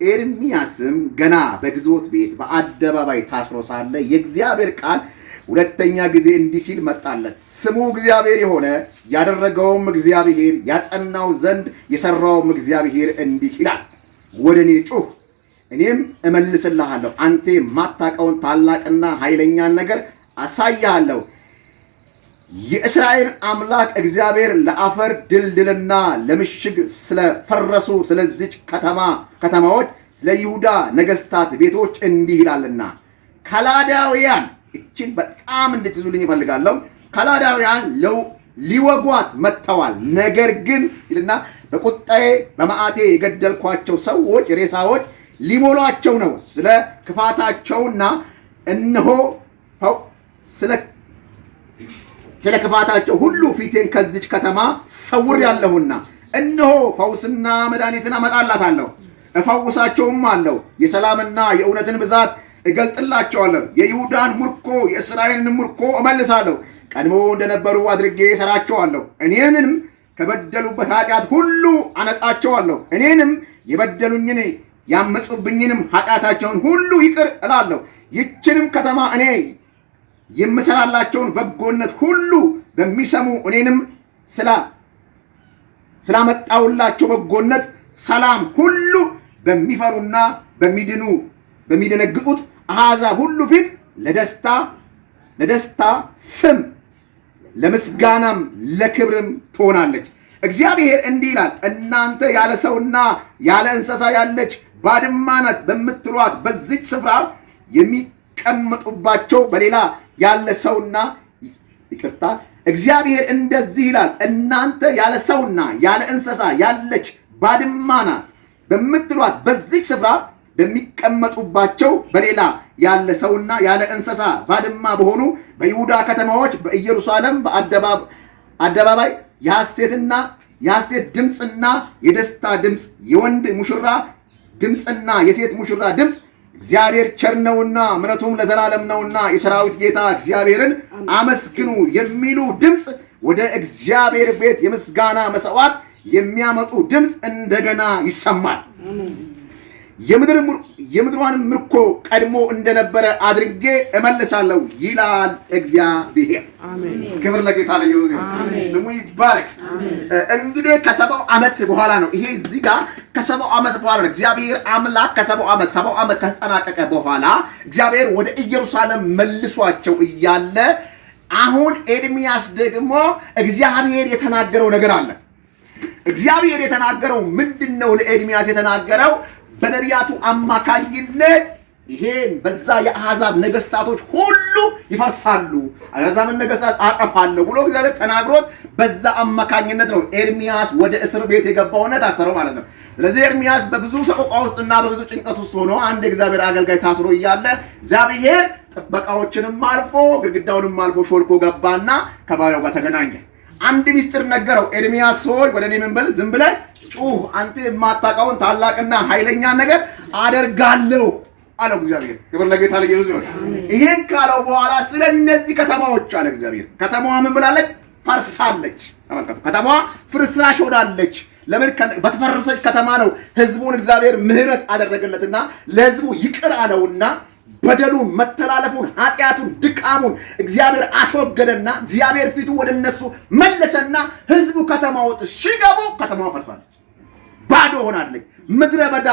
ኤርምያስም ገና በግዞት ቤት በአደባባይ ታስሮ ሳለ የእግዚአብሔር ቃል ሁለተኛ ጊዜ እንዲህ ሲል መጣለት። ስሙ እግዚአብሔር የሆነ ያደረገውም እግዚአብሔር ያጸናው ዘንድ የሰራውም እግዚአብሔር እንዲህ ይላል፣ ወደ እኔ ጩህ እኔም እመልስልሃለሁ፣ አንተ የማታውቀውን ታላቅና ኃይለኛን ነገር አሳያለሁ። የእስራኤል አምላክ እግዚአብሔር ለአፈር ድልድልና ለምሽግ ስለፈረሱ ስለዚች ከተማዎች ስለ ይሁዳ ነገስታት ቤቶች እንዲህ ይላልና ከላዳውያን እችን በጣም እንድትይዙልኝ ይፈልጋለሁ። ከላዳውያን ሊወጓት መጥተዋል። ነገር ግን ይልና በቁጣዬ በመዓቴ የገደልኳቸው ሰዎች ሬሳዎች ሊሞሏቸው ነው። ስለ ክፋታቸውና እነሆ ስለ ክፋታቸው ሁሉ ፊቴን ከዚች ከተማ ሰውሬአለሁና እነሆ ፈውስና መድኃኒትን አመጣላታለሁ፣ እፈውሳቸውም አለው። የሰላምና የእውነትን ብዛት እገልጥላቸዋለሁ። የይሁዳን ምርኮ የእስራኤልን ምርኮ እመልሳለሁ። ቀድሞ እንደነበሩ አድርጌ እሰራቸዋለሁ። እኔንም ከበደሉበት ኃጢአት ሁሉ አነጻቸዋለሁ። እኔንም የበደሉኝን ያመፁብኝንም ኃጢአታቸውን ሁሉ ይቅር እላለሁ። ይችንም ከተማ እኔ የምሰራላቸውን በጎነት ሁሉ በሚሰሙ እኔንም ስላመጣውላቸው በጎነት ሰላም ሁሉ በሚፈሩና በሚደነግጡት አሕዛብ ሁሉ ፊት ለደስታ ስም ለምስጋናም ለክብርም ትሆናለች። እግዚአብሔር እንዲህ ይላል፣ እናንተ ያለ ሰውና ያለ እንስሳ ያለች ባድማ ናት በምትሏት በዚች ስፍራ የሚቀመጡባቸው በሌላ ያለ ሰውና እግዚአብሔር እንደዚህ ይላል፣ እናንተ ያለ ሰውና ያለ እንስሳ ያለች ባድማ ናት በምትሏት በዚች ስፍራ በሚቀመጡባቸው በሌላ ያለ ሰውና ያለ እንስሳ ባድማ በሆኑ በይሁዳ ከተማዎች በኢየሩሳሌም በአደባባይ የሐሴት ድምፅና የደስታ ድምፅ፣ የወንድ ሙሽራ ድምፅና የሴት ሙሽራ ድምፅ፣ እግዚአብሔር ቸር ነውና ምሕረቱም ለዘላለም ነውና የሰራዊት ጌታ እግዚአብሔርን አመስግኑ የሚሉ ድምፅ፣ ወደ እግዚአብሔር ቤት የምስጋና መስዋዕት የሚያመጡ ድምፅ እንደገና ይሰማል። የምድሯን ምርኮ ቀድሞ እንደነበረ አድርጌ እመልሳለሁ ይላል እግዚአብሔር። ክብር ለጌታ ለኢየሱስ ስሙ ይባረክ። እንግዲህ ከ70 ዓመት በኋላ ነው ይሄ እዚህ ጋር ከ70 ዓመት በኋላ ነው እግዚአብሔር አምላክ ሰባው ዓመት ከተጠናቀቀ በኋላ እግዚአብሔር ወደ ኢየሩሳሌም መልሷቸው እያለ አሁን ኤርምያስ ደግሞ እግዚአብሔር የተናገረው ነገር አለ። እግዚአብሔር የተናገረው ምንድነው? ለኤርምያስ የተናገረው በነቢያቱ አማካኝነት ይሄን በዛ የአሕዛብ ነገስታቶች ሁሉ ይፈርሳሉ፣ አሕዛብን ነገስታት አጠፋለሁ ብሎ እግዚአብሔር ተናግሮት በዛ አማካኝነት ነው ኤርምያስ ወደ እስር ቤት የገባውና ታሰረው ማለት ነው። ስለዚህ ኤርምያስ በብዙ ሰቆቃ ውስጥና በብዙ ጭንቀት ውስጥ ሆኖ አንድ እግዚአብሔር አገልጋይ ታስሮ እያለ እግዚአብሔር ጥበቃዎችንም አልፎ ግድግዳውንም አልፎ ሾልኮ ገባና ከባሪያው ጋር ተገናኘ። አንድ ሚስጥር ነገረው። ኤርምያስ ሆይ ወደ እኔ ምን በል ዝም ብለህ ጩህ፣ አንተ የማታውቀውን ታላቅና ኃይለኛ ነገር አደርጋለሁ አለው እግዚአብሔር። ክብር ለጌታ ለኢየሱስ ይሁን። ይሄን ካለው በኋላ ስለ እነዚህ ከተማዎች አለ እግዚአብሔር። ከተማዋ ምን ብላለች? ፈርሳለች። ተመልከቱ፣ ከተማዋ ፍርስራሽ ሆናለች። ለምን? በተፈረሰች ከተማ ነው ህዝቡን እግዚአብሔር ምህረት አደረገለትና ለህዝቡ ይቅር አለውና በደሉን፣ መተላለፉን፣ ኃጢአቱን፣ ድካሙን እግዚአብሔር አስወገደና እግዚአብሔር ፊቱ ወደ እነሱ መለሰና ህዝቡ ከተማው ውስጥ ሲገቡ ከተማዋ ፈርሳለች፣ ባዶ ሆናለች፣ ምድረ በዳ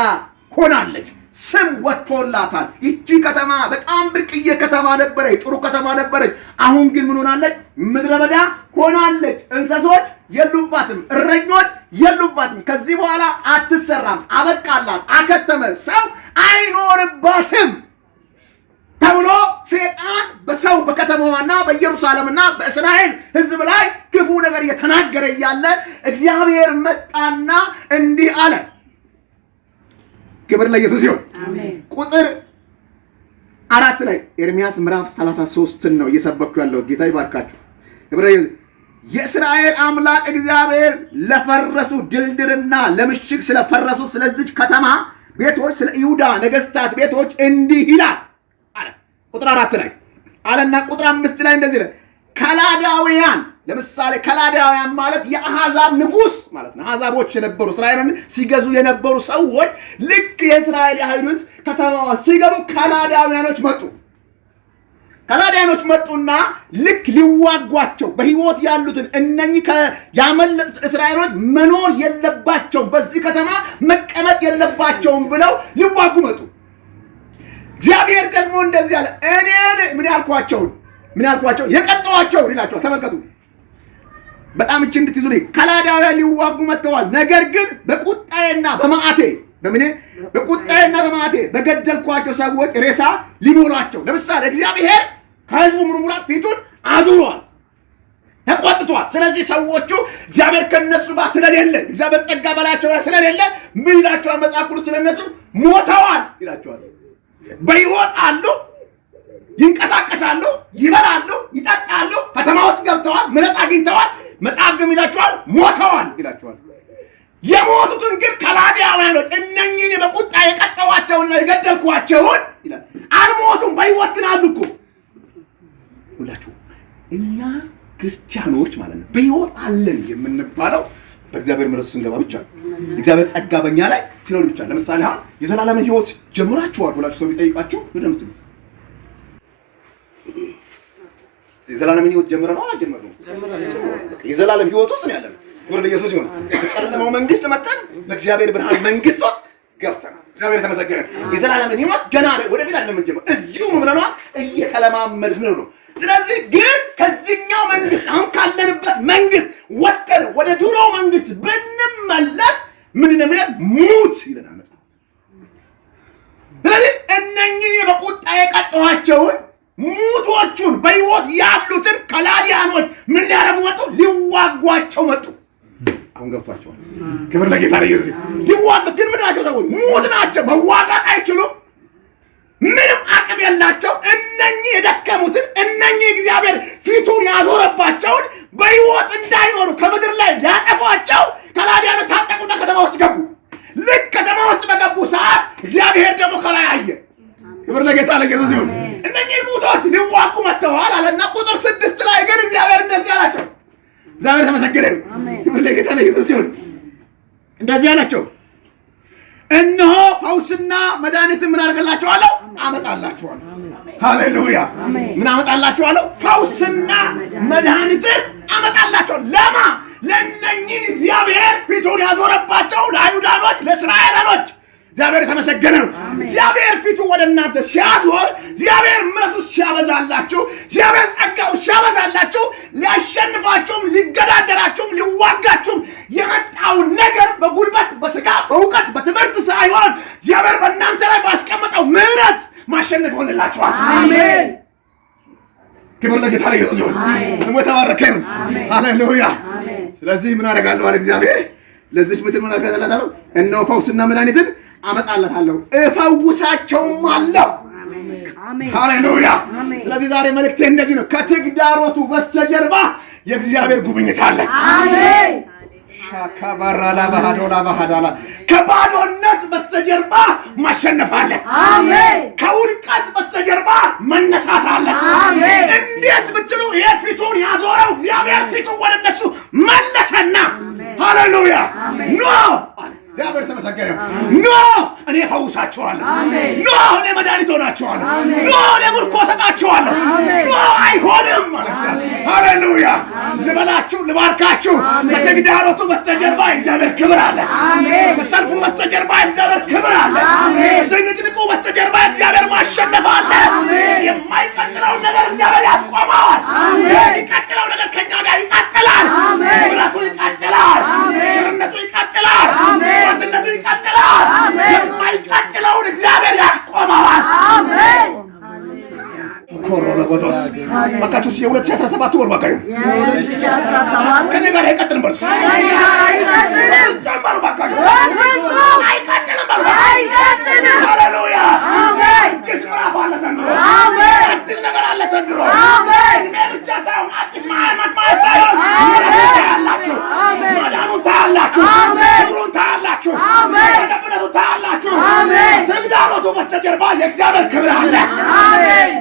ሆናለች፣ ስም ወጥቶላታል። ይቺ ከተማ በጣም ብርቅዬ ከተማ ነበረች፣ ጥሩ ከተማ ነበረች። አሁን ግን ምን ሆናለች? ምድረ በዳ ሆናለች። እንስሶች የሉባትም፣ እረኞች የሉባትም። ከዚህ በኋላ አትሰራም፣ አበቃላት፣ አከተመ፣ ሰው አይኖርባትም ተብሎ ሰይጣን በሰው በከተማዋና በኢየሩሳሌምና በእስራኤል ህዝብ ላይ ክፉ ነገር እየተናገረ እያለ እግዚአብሔር መጣና እንዲህ አለ። ክብር ለኢየሱስ ይሁን። ቁጥር 4 ላይ ኤርምያስ ምዕራፍ 33 ነው እየሰበኩ ያለው። ጌታ ይባርካችሁ። ክብር የእስራኤል አምላክ እግዚአብሔር ለፈረሱ ድልድልና ለምሽግ ስለፈረሱ ስለዚህ ከተማ ቤቶች ስለ ይሁዳ ነገስታት ቤቶች እንዲህ ይላል አለ። ቁጥር 4 ላይ አለና ቁጥር 5 ላይ እንደዚህ ነው፣ ከላዳውያን ለምሳሌ ከላዳውያን ማለት የአሕዛብ ንጉስ ማለት ነው። አሕዛቦች የነበሩ እስራኤልን ሲገዙ የነበሩ ሰዎች ልክ የእስራኤል ያህሉት ከተማዋ ሲገቡ ከላዳውያኖች መጡ። ከላዳውያኖች መጡና ልክ ሊዋጓቸው በህይወት ያሉትን እነኚህ ያመለጡት እስራኤሎች መኖር የለባቸውም፣ በዚህ ከተማ መቀመጥ የለባቸውም ብለው ሊዋጉ መጡ። እግዚአብሔር ደግሞ እንደዚህ አለ፣ እኔን ምን ያልኳቸው የቀጠዋቸው ይላቸዋል። ተመልከቱ፣ በጣም እቺ እንድትይዙልኝ። ከላዳውያን ሊዋጉ መጥተዋል። ነገር ግን በቁጣዬና በመዓቴ በገደልኳቸው ሰዎች ሬሳ ሊሞሏቸው። ለምሳሌ እግዚአብሔር ከህዝቡ ሙሉሙላት ፊቱን አዙሯል፣ ተቆጥቷል። ስለዚህ ሰዎቹ እግዚአብሔር ከነሱ ጋር ስለሌለ፣ እግዚአብሔር ጸጋ በላያቸው ላይ ስለሌለ ምን ይላቸዋል መጽሐፍ ቅዱስ? ስለነሱ ሞተዋል ይላቸዋል። በሕይወት አሉ፣ ይንቀሳቀሳሉ፣ ይበላሉ፣ ይጠጣሉ፣ ከተማ ውስጥ ገብተዋል፣ ምሕረት አግኝተዋል። መጽሐፍ ግን ይላቸዋል ሞተዋል ይላቸዋል። የሞቱትን ግን ከላዳውያኖች እነኚህ በቁጣ የቀጠዋቸውና የገደልኳቸውን ይላል አልሞቱም፣ በሕይወት ግን አሉ እኮ ሁላችሁ። እኛ ክርስቲያኖች ማለት ነው በሕይወት አለን የምንባለው በእግዚአብሔር ምሕረት ስንገባ ብቻ ነው። እግዚአብሔር ጸጋ በእኛ ላይ ሲኖር ብቻ። ለምሳሌ አሁን የዘላለም ሕይወት ጀምራችኋል ብላችሁ ሰው ቢጠይቃችሁ ምንድን ነው የምትሉት? የዘላለም ሕይወት ጀምረን ነው አልጀመርንም? የዘላለም ሕይወት ውስጥ ነው ያለነው። ክብር ለኢየሱስ ይሁን። በጨለማው መንግስት መጣን፣ በእግዚአብሔር ብርሃን መንግስት ውስጥ ገብተናል። እግዚአብሔር የተመሰገነ። የዘላለም ሕይወት ገና ወደፊት አይደለም የምንጀምረው፣ እዚሁ ብለናል፣ እየተለማመድን ነው። ስለዚህ ግን ከዚህኛው መንግስት አሁን ካለንበት መንግስት ወጥተን ወደ ድሮ መንግስት ብንመለስ ምን እንደሚል ሙት ይለናል መጽሐፍ። ስለዚህ እነኚህ በቁጣ የቀጠዋቸውን ሙቶቹን በሕይወት ያሉትን ከላዳውያኖች ምን ሊያደርጉ መጡ? ሊዋጓቸው መጡ። አሁን ገብቷቸዋል። ክብር ለጌታ ለኢየሱስ። ሊዋጉ ግን ምን ናቸው? ሰዎች ሙት ናቸው፣ መዋጋት አይችሉም፣ ምንም አቅም የላቸው። እነኚህ የደከሙትን እነኚህ እግዚአብሔር ፊቱን ያዞረባቸውን በሕይወት እንዳይኖሩ ከምድር ላይ ሊያጠፏቸው ከላዳውያኖች ታጠቁና ከተማ ውስጥ ገቡ። ልክ ከተማ ውስጥ በገቡ ሰዓት እግዚአብሔር ደግሞ ከላይ አየ። ክብር ለጌታ ለኢየሱስ ይሁን። እነኚህ ሙቶች ሊዋጉ መጥተዋል አለና ቁጥር 6 ላይ ግን እግዚአብሔር እንደዚህ አላቸው። እግዚአብሔር ተመሰገነ። ክብር ለጌታ ለኢየሱስ ይሁን። እንደዚህ አላቸው፣ እነሆ ፈውስና መድኃኒትን ምን አደርግላችኋለሁ? አመጣላችኋለሁ። ሃሌሉያ! ምን አመጣላችኋለሁ? ፈውስና መድኃኒትን አመጣላችኋለሁ። ለማ? ለእነኚህ እግዚአብሔር ፊቱን ያዞረባቸው ለአይሁዳኖች፣ ለእስራኤላኖች። እግዚአብሔር የተመሰገነ ነው። እግዚአብሔር ፊቱ ወደ እናንተ ሲያዞር፣ እግዚአብሔር ምሕረቱ ሲያበዛላችሁ፣ እግዚአብሔር ጸጋው ሲያበዛላችሁ፣ ሊያሸንፋችሁም ሊገዳደራችሁም ሊዋጋችሁም የመጣውን ነገር በጉልበት በስጋ በእውቀት በትምህርት ሳይሆን እግዚአብሔር በእናንተ ላይ ባስቀመጠው ምሕረት ማሸነፍ ይሆንላችኋል። አሜን። ክብር ለጌታ ለኢየሱስ ይሁን። ስሙ የተባረከ ይሁን። ሃሌሉያ። ስለዚህ ምን አደርጋለሁ አለ እግዚአብሔር ለዚህ ምድር ምን አደርጋለሁ? እነሆ ፈውስና መድኃኒትን አመጣለታለሁ፣ እፈውሳቸውም አለሁ። ሃሌሉያ። ስለዚህ ዛሬ መልእክቴ እንደዚህ ነው። ከትግዳሮቱ በስተጀርባ የእግዚአብሔር ጉብኝት አለ። አሜን። ሻካባራላ ባሃዶላ ባሃዳላ ከባዶነት በስተጀርባ ማሸነፍ አለ። አሜን። ከውድቀት በስተጀርባ መነሳት አለ። አሜን። እንዴት ብትሉ የፊቱን ያዞረው እግዚአብሔር ፊቱን ወደ እነሱ መለሰና ሃሌሉያ ኖ እግዚአብሔር ተመሰገነ። ኖ እኔ ፈውሳቸዋለሁ። ኖ እኔ መድኃኒት ሆናቸዋለሁ። ኖ እኔ ምርኮ ሰጣቸዋለሁ። ኖ አይሆንም ማለት ነው። ሃሌሉያ። ልበላችሁ ልባርካችሁ። ከትግዳሮቱ በስተጀርባ እግዚአብሔር ክብር አለ። ከሰልፉ በስተጀርባ እግዚአብሔር ክብር አለ። ከትንቅንቁ በስተጀርባ እግዚአብሔር ማሸነፍ አለ። የማይቀጥለውን ነገር እግዚአብሔር ያስቆመዋል። የሚቀጥለው ነገር ከኛ ጋር ይቀጥላል። ምሕረቱ ይቀጥላል። ቸርነቱ ይቀጥላል። ወጥነቱ ይቀጥላል። የማይቀጥለውን እግዚአብሔር ያስቆመዋል። አሜን። ኮሮና ቦቶስ ማካቹስ የ2017 ወር ባካዩ የ2017 ከኔ ጋር አይቀጥልም በሉ። አይቀጥልም ጀምሩ ባካዩ። አይቀጥልም በሉ። አይቀጥልም። ሃሌሉያ አሜን። አዲስ ምዕራፍ አለ ዘንድሮ። አሜን። አዲስ ነገር አለ ዘንድሮ። አሜን። እኔ ብቻ ሳይሆን አዲስ ማዕመት ሳይሆን ታያላችሁ። አሜን። ማዳኑን ታያላችሁ። አሜን። ክብሩን ታያላችሁ። አሜን። ደብረቱ ታያላችሁ። አሜን። ትግዳሮቱ በስተጀርባ የእግዚአብሔር ክብር አለ። አሜን።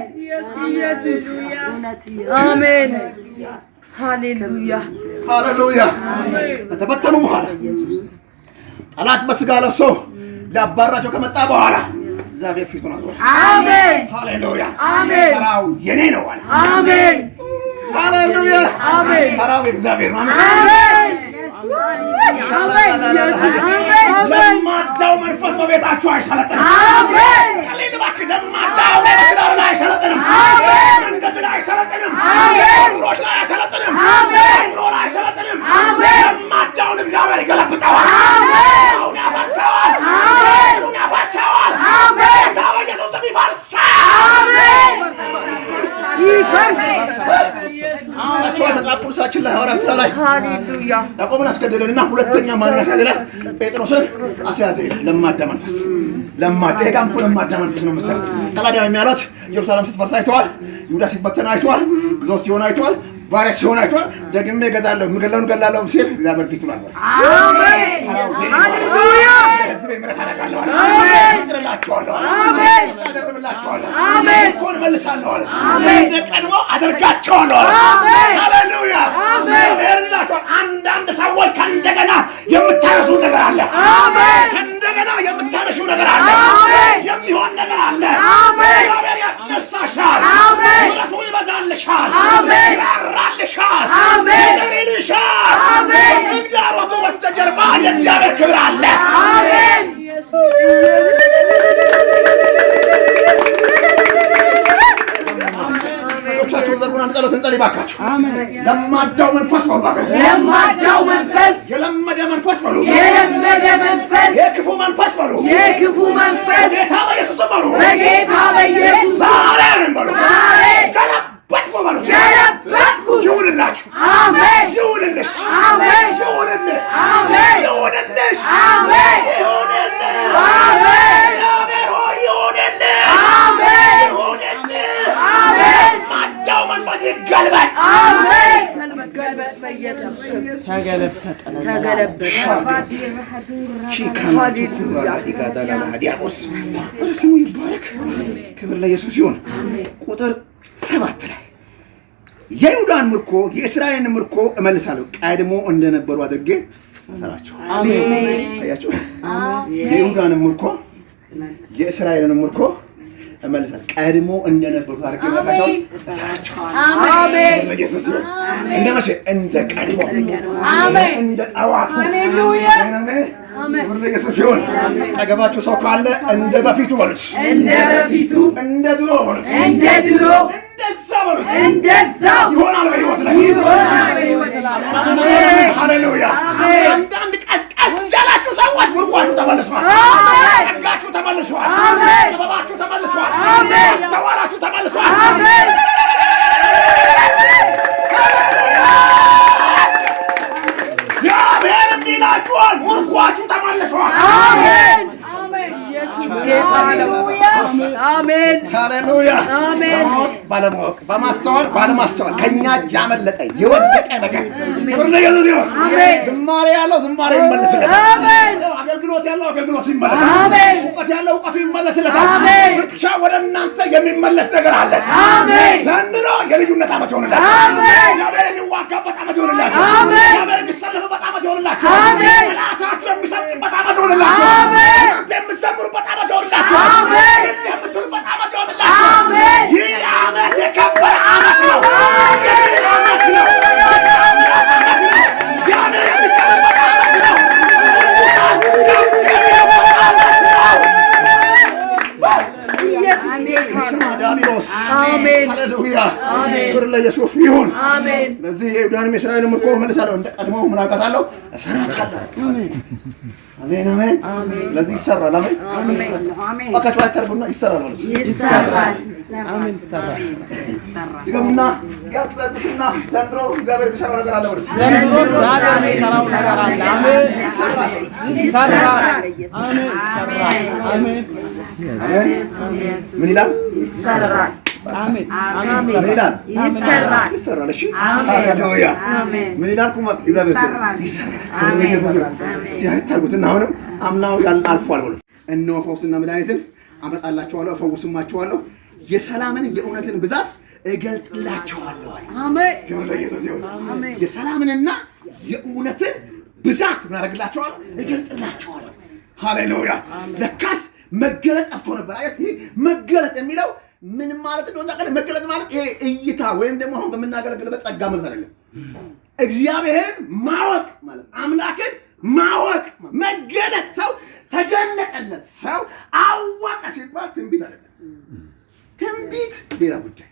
ኢየሱስ አሜን። ሃሌሉያ ሃሌሉያ። ከተበተኑ በኋላ ጠላት በስጋ ለብሶ ሊያባራቸው ከመጣ በኋላ እግዚአብሔር ፊቱን አዞረ። አሜን ሃሌሉያ አሜን። ተራው የኔ ነው አለ። አሜን ሃሌሉያ አሜን። ተራው የእግዚአብሔር ነው። አሜን ለማዳው መንፈስ በቤታችሁ አይሰለጥንም። አሜን። ለማዳው በትዳር ላይ አይሰለጥንም። አሜን። መንገድ ላይ አይሰለጥንም። አሜን። ኑሮች ላይ አይሰለጥንም። አሜን። ኑሮ ላይ አይሰለጥንም። አሜን። ለማዳውን እግዚአብሔር ይገለብጠዋል። አሜን። አሁን ያፈርሰዋል። አሜን። አሁን ያፈርሰዋል። አሜን። በኢየሱስ ስም ይፈርሳል። አሜን ይፈርስ። መጽሐፍ ቅዱሳችን ላይ ሐዋርያት ሥራ ላይ ሃሌሉያ ያዕቆብን አስገደለንና ሁለተኛ ማንን አስያዘ? ጴጥሮስን አስያዘ። ለማዳ መንፈስ ለማዳ የጋምኮ ለማዳ መንፈስ ነው የምትለው። ከላዳው የሚያሏት ኢየሩሳሌም ስትፈርስ አይተዋል። ይሁዳ ሲበተን አይተዋል። ግዞት ሲሆን አይተዋል። ባሪያ ሲሆን አይተዋል። ደግሜ እገዛለሁ የምገለውን እገላለሁ ሲል እግዚአብሔር ፊቱን አዞረ። አሜን ሃሌሉያ። ሕዝቤ ምሕረት አደርጋለሁ አለ። አሜን እጥርላቸዋለሁ አለ። አሜን አደርግላቸዋለሁ አለ። አሜን እኮን እመልሳለሁ አለ። አሜን እንደ ቀድሞ አደርጋቸዋለሁ አለ። አሜን ሃሌሉያ አሜን። ይላቸዋል። አንዳንድ ሰዎች ከእንደገና የምታነሱ ነገር አለ። አሜን ከእንደገና የምታነሱ ነገር አለ። አሜን የሚሆን ነገር አለ። አሜን እግዚአብሔር ያስነሳሻል። አሜን ምሕረቱ ይበዛልሻል። አሜን ይራራልሻል። አሜን ይልሻል። አሜን ከእግዚአብሔሩ በስተጀርባ የእግዚአብሔር ክብር አለ። አሜን ቻቸው ዘርጉና ጸሎት እንጸልይ ባካችሁ። ለማዳው መንፈስ ነው ባካ ለማዳው መንፈስ የለመደ መንፈስ ነው። የለመደ መንፈስ የክፉ መንፈስ ነው። የክፉ መንፈስ ጌታ በኢየሱስ ነው። በጌታ በኢየሱስ ዛሬ ነው ዛሬ ገለበጥኩ ነው። ገለበጥኩ። ይሁንላችሁ። አሜን ይሁንልሽ። አሜን ይሁንልህ። አሜን ይሁንልሽ። አሜን ይሁንልህ። አሜን እግዚአብሔር ሆይ ይሁንልህ። አሜን ይሁንልህ። አሜን ማዳው መንፈስ ይገልበጥ። አሜን ገልበጥ በኢየሱስ ስም ተገለበጠ። ስሙ ይባረክ። ክብር ለኢየሱስ ይሁን። ቁጥር 7 ላይ የይሁዳን ምርኮ የእስራኤልን ምርኮ እመልሳለሁ ቀድሞ እንደነበሩ አድርጌ እሰራቸው። አሜን አያችሁ፣ የይሁዳን ምርኮ የእስራኤልን ምርኮ እመልሳለሁ ቀድሞ እንደነበሩ አድርጌ እሰራቸው። አሜን ለኢየሱስ ይሁን። እንደ መቼ? እንደ ቀድሞ አሜን እንደ ጠዋቱ። ሃሌሉያ ክብር ለኢየሱስ ይሁን። ጠገባችሁ ሰው ካለ እንደ በፊቱ በሉት። እንደ በፊቱ እንደ ድሮ በሉት። እንደ ድሮ እንደዛ በሉት። እንደዛው ይሆናል በሕይወት ላይ ይሆናል በሕይወት ላይ። ሃሌሉያ። አሜን። አንዳንድ ቀዝቀዝ ያላችሁ ሰዎች ምርኳችሁ ተመልሷል። አሜን። ጸጋችሁ ተመልሷል። አሜን። ጥበባችሁ ተመልሷል። አሜን። ማስተዋላችሁ ተመልሷል። አሜን እግዚአብሔር እንዲላችኋል ምርኳችሁ ተመልሷል። አሜን ኢየሱስ ጌታ ነው። አሜን ሃሌሉያ። አሜን። በማወቅ ባለማወቅ፣ በማስተዋል ባለማስተዋል ከኛ ያመለጠ የወደቀ ነገር ክብር ለኢየሱስ ይሁን። አሜን። ዝማሬ ያለው ዝማሬ ይመለስለታል። አሜን። አገልግሎት ያለው አገልግሎቱ ይመለሳል። አሜን። እውቀት ያለው እውቀቱ ይመለስለታል። አሜን። ብቻ ወደ እናንተ የሚመለስ ነገር አለ። አሜን። ዘንድሮ የልዩነት ዓመት ይሆንላችሁ። አሜን። እግዚአብሔር የሚዋጋበት ዓመት ይሆንላችሁ። አሜን። እግዚአብሔር የሚሰለፍበት ዓመት ይሆንላችሁ። አሜን። ጠላታችሁ የሚሰብቅበት ዓመት ይሆንላችሁ። አሜን። እናንተ የምትዘምሩበት ዓመት ይሆንላችሁ። አሜን። የምትሉበት ዓመት ይሆንላችሁ። አሜን። ይህ ዓመት የከበረ ዓመት ነው። አሜን። ይህ ዓመት ነው። እግዚአብሔር የሚከብርበት ዓመት ነው። ኢየሱስ ጌታ ስማ ዳቢሎስ አሜን ሃሌሉያ አሜን። ክብር ለኢየሱስ ይሁን። አሜን ስለዚህ የይሁዳንም የእስራኤልን ምርኮ እመልሳለሁ እንደ ቀድሞው ምን አውቃታለሁ እሰራታለሁ። አሜን አሜን። ስለዚህ ይሰራል። አሜን አሜን ባካችሁ አይተርፉና ይሰራል ማለት ይሰራል። አሜን ይሰራል። ይገምና ያጥበቁትና ዘንድሮ እግዚአብሔር የሚሰራው ነገር አለ ማለት ዘንድሮ እግዚአብሔር የሚሰራው ነገር አለ። አሜን ይሰራል። ይሰራል። አሜን ይሰራል። አሜን ምን ይላል? ይሰራል። አሜን ምን ይላል? ይሰራል። ይሰራል። እሺ አሜን። ሃሌሉያ አሜን። ምን ይላል? ቁማ እግዚአብሔር ይሰራል። ይሰራል። ሲያታርጉትና አሁንም አምናው አልፏል ብሎ እነሆ ፈውስና መድኃኒትን አመጣላችኋለሁ፣ እፈውስማችኋለሁ፣ የሰላምን የእውነትን ብዛት እገልጥላችኋለሁ። አሜን። ክብር ለኢየሱስ ይሁን። አሜን። የሰላምንና የእውነትን ብዛት ምን አደርግላችኋለሁ? እገልጥላችኋለሁ። ሃሌሉያ። ለካስ መገለጥ ጠፍቶ ነበር። አይ መገለጥ የሚለው ምን ማለት እንደሆነ ታውቃለህ? መገለጥ ማለት ይሄ እይታ ወይም ደግሞ አሁን በምናገለግልበት ጸጋ ማለት አይደለም። እግዚአብሔርን ማወቅ ማለት አምላክን ማወቅ መገለጥ። ሰው ተገለጠለት፣ ሰው አወቀ ሲባል ትንቢት አይደለም። ትንቢት ሌላ ጉዳይ።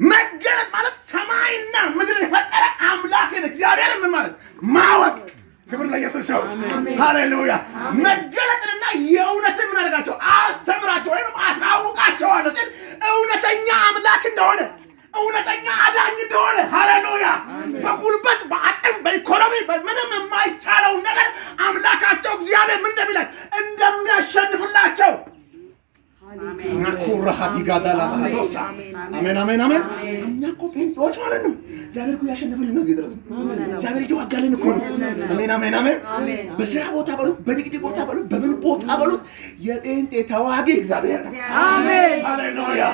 መገለጥ ማለት ሰማይና ምድር የፈጠረ አምላክን እግዚአብሔርን ምን ማለት ማወቅ። ክብር ለኢየሱስ ይሁን። ሃሌሉያ። መገለጥንና የእውነትን ምን አደርጋቸው? አስተምራቸው ወይም አሳውቃቸዋለሁ ሲል እውነተኛ አምላክ እንደሆነ እውነተኛ አዳኝ እንደሆነ ሃሌሉያ። በጉልበት በአቅም በኢኮኖሚ ምንም የማይቻለው ነገር አምላካቸው እግዚአብሔር ምን እንደሚላቸው እንደሚያሸንፍላቸው ናኩራሃቲ ጋዳላ ባዶሳ አሜን አሜን አሜን። እኛ እኮ ጴንጤዎች ማለት ነው። እግዚአብሔር እኮ ያሸነፈልን ነው። እዚህ ድረስ እግዚአብሔር ይዋጋልን እኮ ነው። አሜን አሜን አሜን። በስራ ቦታ በሉት፣ በንግድ ቦታ በሉት፣ በምን ቦታ በሉት የጴንጤ ተዋጊ እግዚአብሔር ነው። አሜን ሃሌሉያ።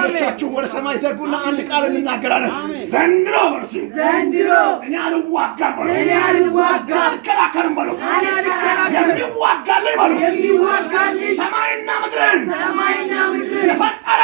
እጆቻችሁ ወደ ሰማይ ዘርጉና አንድ ቃል እንናገራለን። ዘንድሮ በሉ፣ ዘንድሮ እኔ አልዋጋም በሉ፣ እኔ አልዋጋም አልከራከርም በሉ፣ እኔ አልከራከርም የሚዋጋልኝ በሉ፣ የሚዋጋልኝ ሰማይና ምድርን ሰማይና ምድርን የፈጠረ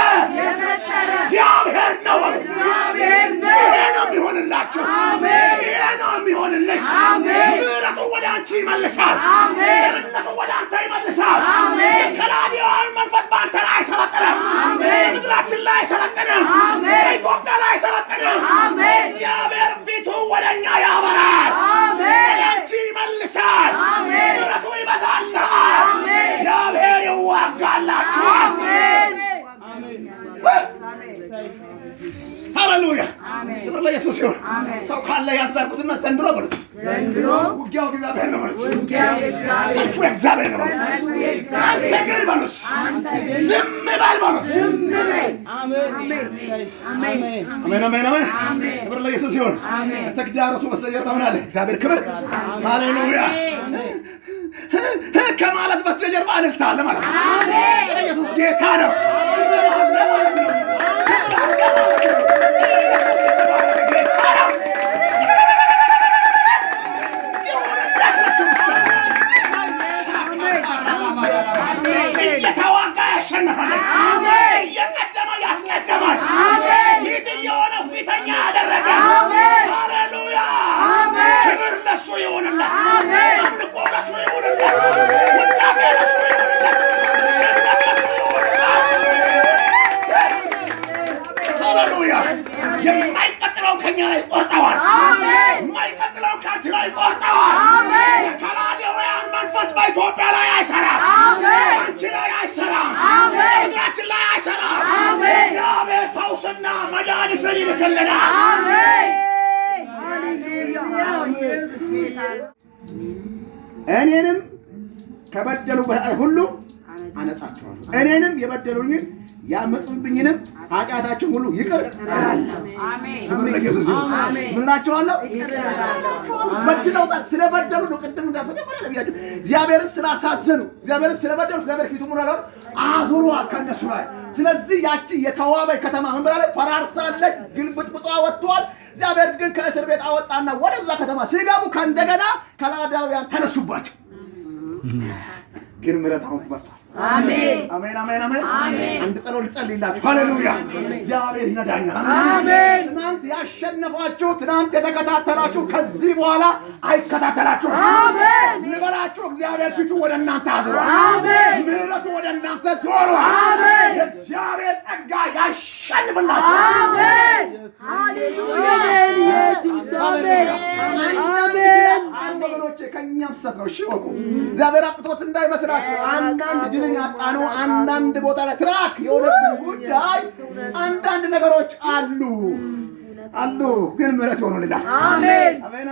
እግዚአብሔር ነው። እግዚአብሔር ነው። ይሄ ነው የሚሆንላችሁ። አሜን። ይሄ ነው የሚሆንልሽ። አሜን። ምሕረቱ ወደ አንቺ ይመልሳል። አሜን። ቸርነቱ ወደ አንተ ይመልሳል። አሜን። የከላዲያን መንፈስ በአንተ ላይ አይሰለጥንም። አሜን። በምድራችን ላይ አይሰለጥንም። አሜን። በኢትዮጵያ ላይ አይሰለጥንም። አሜን። እግዚአብሔር ፊቱ ወደ እኛ ያበራል። አሜን። ወደ አንቺ ይመልሳል። አሜን። ምሕረቱ ይበዛልሃል። አሜን። እግዚአብሔር ይዋጋላችሁ። አሜን። ሃሌሉያ። ክብር ለኢየሱስ ይሁን። ሰው ካለ ያዛርኩትና ዘንድሮ በሉት፣ ዘንድሮ ውጊያው እግዚአብሔር ነው በሉት፣ ሰልፉ እግዚአብሔር ነው በሉት፣ አንተ ግን በሉት ዝም በል በሉት። አሜን አሜን አሜን። ክብር ለኢየሱስ ይሁን። ተግዳሮቱ በስተጀርባ ምን አለ? እግዚአብሔር ክብር። ሃሌሉያ። ከማለት በስተጀርባ እልልታ አለ ማለት ነው። አሜን። ኢየሱስ ጌታ ነው። እየተዋጋ ያሸንፋል። አሜን። እየቀደመ ያስቀደማል። አሜን። ፊት እየሆነው ፊተኛ ያደረገ። አሜን። ሃሌሉያ። አሜን። ክብር ለሱ ይሁንለት። አሜን። አምልኮ ለሱ ይሁንለት። ውዳሴ ለሱ ይሁንለት። ስግደት ለሱ ይሁንለት። ሃሌሉያ። የማይቀጥለውን ከኛ ላይ ቆርጠዋል። አሜን። የማይቀጥለውን ከአንቺ ላይ ቆርጠዋል። አሜን። የከላዲያን መንፈስ በኢትዮጵያ ላይ አይሰራም። አሜን። አንቺ ላይ አይሰራም። አሜን። ምድራችን ላይ አይሰራም። አሜን። እግዚአብሔር ፈውስና መድኃኒትን ይልክልናል። አሜን። እኔንም ከበደሉ ሁሉ አነጻቸዋለሁ። እኔንም የበደሉኝን ያመጹብኝንም ኃጢአታቸውን ሁሉ ይቅር እላለሁ። አሜን። ክብር ለኢየሱስ ይሁን። ምን እላቸዋለሁ? በድለውታል። ስለበደሉ ነው። ቅድም እንዳልኩት ነቢያቸው እግዚአብሔርን ስላሳዘኑ፣ እግዚአብሔርን ስለበደሉ እግዚአብሔር ፊቱ ምን አለው? አዙሯል ከእነሱ ላይ። ስለዚህ ያቺ የተዋበች ከተማ ምን ብላለች? ፈራርሳለች፣ ግልብጥብጧ ወጥቷል። እግዚአብሔር ግን ከእስር ቤት አወጣና ወደዛ ከተማ ሲገቡ ከእንደገና ከላዳውያን ተነሱባቸው። ግን ምሕረት አሁን ትበርቷል። አሜን አሜን አሜን አሜን። አንድ ጸሎት ልጸልይላችሁ። ሃሌሉያ። እግዚአብሔር ይነዳኛል። አሜን። ትናንት ያሸነፋችሁ፣ ትናንት የተከታተላችሁ ከዚህ በኋላ አይከታተላችሁ። አሜን። ልበላችሁ፣ እግዚአብሔር ፊቱ ወደ እናንተ አዙሯል። አሜን። ምሕረቱ ወደ እናንተ ዞሯል። አሜን። የእግዚአብሔር ጸጋ ያሸንፍላችሁ። አሜን። ሃሌሉያ። ኢየሱስ አሜን አሜን። ወገኖቼ ከእኛም ስህተት ነው። እሺ ወቁ። እግዚአብሔር አጥቶት እንዳይመስላችሁ አንዳንድ ድልን ያጣነው አንዳንድ ቦታ ላይ ትራክ የሆነብን ጉዳይ አንዳንድ ነገሮች አሉ ግን ምሕረት ይሆንልናል። አሜን አሜን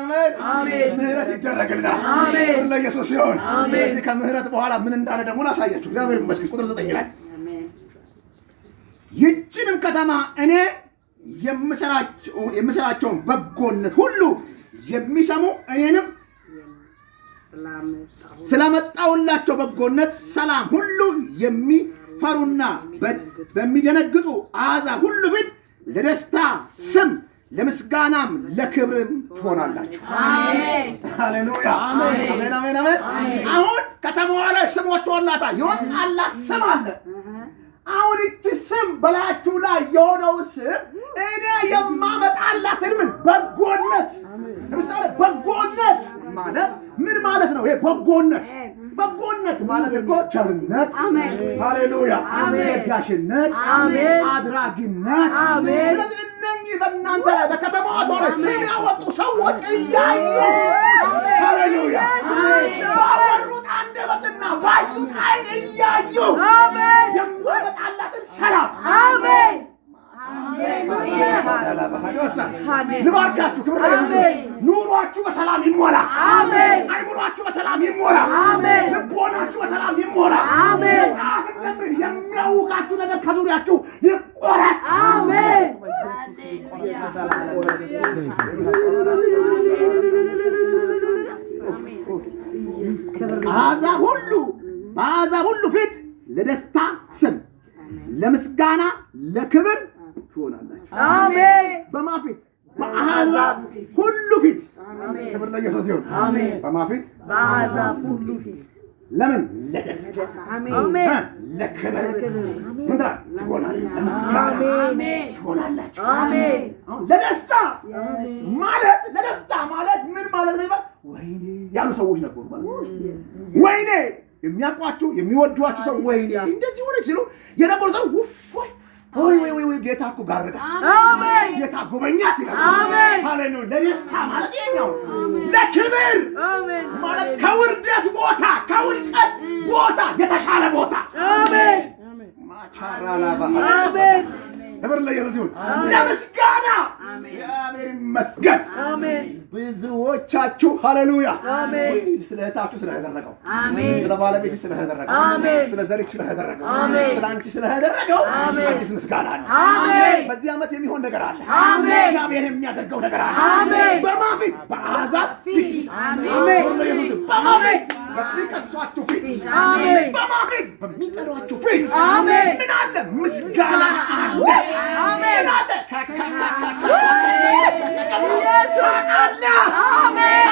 አሜን። ምሕረት ይደረግልናል። አሜን። ለኢየሱስ ይሁን። አሜን። ከምሕረት በኋላ ምን እንዳለ ደግሞ ላሳያችሁ። እግዚአብሔር ይመስገን። ቁጥር 9 ላይ ይህችንም ከተማ እኔ የምሰራቸውን በጎነት ሁሉ የሚሰሙ እኔንም ስለመጣሁላቸው በጎነት ሰላም ሁሉ የሚፈሩና በሚደነግጡ አሕዛብ ሁሉ ፊት ለደስታ ስም ለምስጋናም ለክብርም ትሆናላችሁ። አሜን ሃሌሉያ አሜን አሜን አሜን አሜን። አሁን ከተማዋ ላይ ስም ወጥቶላታል። የወጣላት ስም አለ። አሁን እቺ ስም በላያችሁ ላይ የሆነው ስም እኔ የማመጣላትን ምን በጎነት። ለምሳሌ በጎነት ማለት ምን ማለት ነው? ይሄ በጎነት ማለት እኮ ቸርነት፣ ሃሌሉያ፣ ለጋሽነት፣ አድራጊነት። ስለዚህ እነኚህ በእናንተ በከተማዋ ላይ ስም ያወጡ ሰዎች እያዩ ሃሌሉያ ባወሩት አንደበትና ባዩት ዓይን እያዩ የማመጣላትን ሰላም አሜን ልባርካችሁ። ክብር ኑሯችሁ በሰላም ይሞላ። አሜን። አይምሯችሁ በሰላም ይሞላ። አሜን። ልቦናችሁ በሰላም ይሞላ። አሜን። እንደምን የሚያውቃችሁ ነገር ከዙሪያችሁ ይቆረጥ። አሜን። በአሕዛብ ሁሉ ፊት ለደስታ ስም ለምስጋና ለክብር ትሆናላችሁ። አሜን። በማን ፊት? በአሕዛብ ሁሉ ፊት። ክብር ለኢየሱስ ይሁን። አሜን። በማን ፊት? በአሕዛብ ሁሉ ፊት። ለምን? ለደስታ። አሜን። ለክብር ምን ትሆናላችሁ? ለምስጋና ትሆናላችሁ። አሜን። ለደስታ ማለት ምን ማለት ነው? ወይኔ ያሉ ሰዎች ነበሩ ማለት ነው። ወይኔ የሚያውቋችሁ የሚወዷችሁ ሰው ወይኔ እንደዚህ ሆነች ሲሉ የነበሩ ሰው ወይ ጌታ እኮ ጋረዳ። አሜን። ጌታ ጎበኛት ይላል። አሜን። ሃሌሉያ። ለደስታ ማለት ይሄኛው ለክብር ማለት ከውርደት ቦታ ከውድቀት ቦታ የተሻለ ቦታ። አሜን። ማቻራላ ባህ አሜን። ክብር ለኢየሱስ ይሁን። ለምስጋና እግዚአብሔር ይመስገን። አሜን። ብዙዎቻችሁ ሃሌሉያ አሜን ስለ እህታችሁ ስለተደረገው፣ አሜን ስለ ባለቤትሽ ስለተደረገው፣ አሜን ስለ ዘርሽ ስለተደረገው፣ አሜን ስለ አንቺ ስለተደረገው አዲስ ምስጋና አለ። አሜን። በዚህ ዓመት የሚሆን ነገር አለ። አሜን። እግዚአብሔር የሚያደርገው ነገር አለ። አሜን። በማን ፊት? በአሕዛብ ፊት። አሜን። በማን ፊት? በሚከሷችሁ ፊት። አሜን። በማን ፊት? በሚጠሏችሁ ፊት። አሜን። ምን አለ? ምስጋና አለ። አሜን አለ። ኢየሱስ አለ። አሜን።